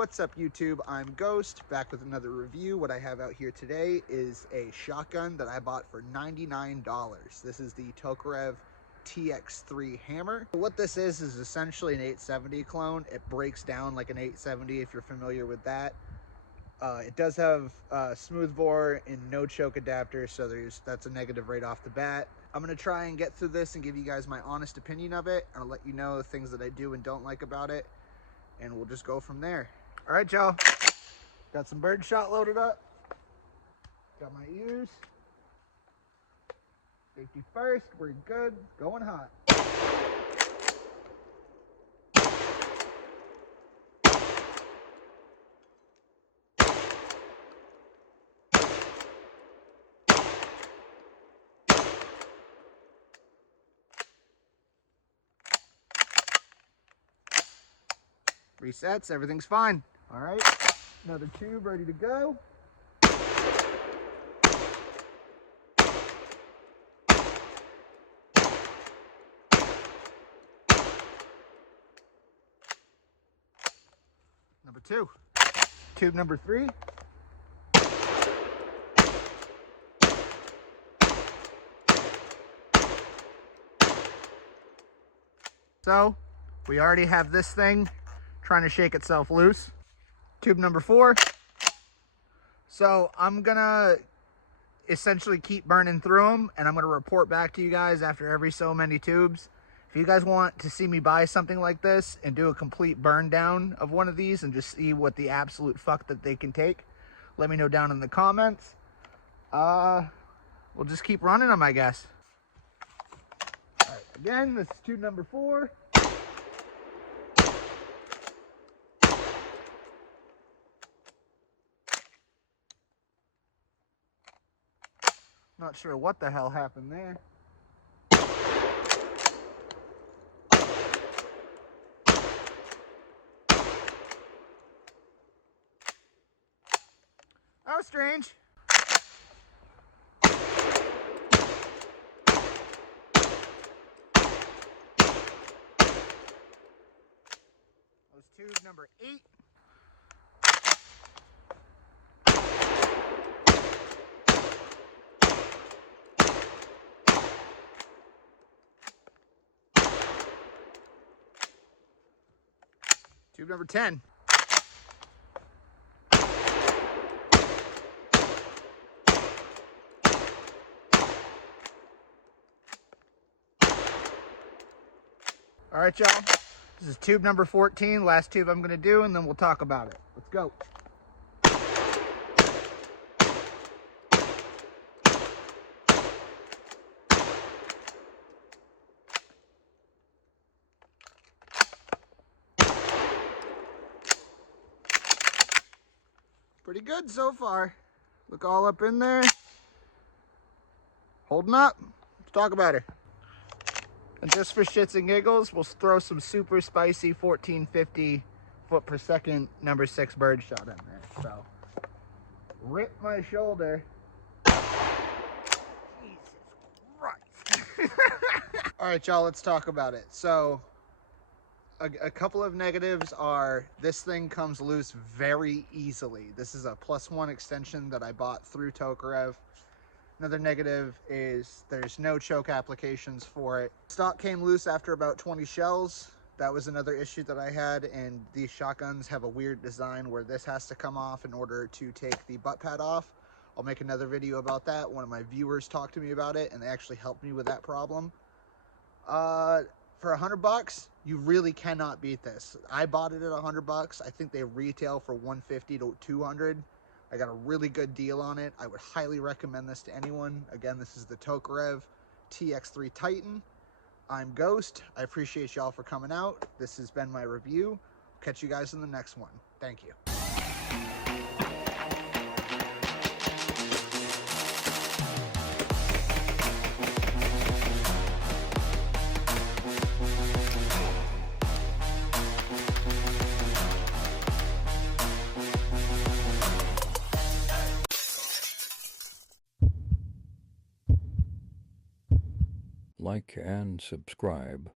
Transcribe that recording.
What's up YouTube? I'm Ghost, back with another review. What I have out here today is a shotgun that I bought for $99. This is the Tokarev TX3 hammer. What this is essentially an 870 clone. It breaks down like an 870 if you're familiar with that. It does have smooth bore and no choke adapter, so that's a negative right off the bat. I'm gonna try and get through this and give you guys my honest opinion of it. I'll let you know the things that I do and don't like about it, and we'll just go from there. All right, y'all. Got some birdshot loaded up. Got my ears. Safety first. We're good. Going hot. Resets. Everything's fine. All right. Another tube ready to go. Number 2. Tube number 3. So, we already have this thing trying to shake itself loose. Tube number 4. So I'm gonna essentially keep burning through them, and I'm gonna report back to you guys after every so many tubes. If you guys want to see me buy something like this and do a complete burn down of one of these and just see what the absolute fuck that they can take, let me know down in the comments. We'll just keep running them, I guess. All right, again, this is tube number 4. Not sure what the hell happened there. That was strange. That was tube number 8. Tube number 10. All right, y'all. This is tube number 14, last tube I'm gonna do, and then we'll talk about it. Let's go. Pretty good so far. Look all up in there. Holding up. Let's talk about it. And just for shits and giggles, we'll throw some super spicy 1450 foot per second number 6 birdshot in there. So, rip my shoulder. Jesus Christ. All right, y'all, let's talk about it. So, a couple of negatives are this thing comes loose very easily. This is a +1 extension that I bought through Tokarev. Another negative is there's no choke applications for it. Stock came loose after about 20 shells. That was another issue that I had, and these shotguns have a weird design where this has to come off in order to take the butt pad off. I'll make another video about that. One of my viewers talked to me about it, and they actually helped me with that problem. For $100, you really cannot beat this. I bought it at $100. I think they retail for $150 to $200. I got a really good deal on it. I would highly recommend this to anyone. Again, this is the Tokarev TX3 Titan. I'm Ghost. I appreciate y'all for coming out. This has been my review. Catch you guys in the next one. Thank you. Like and subscribe.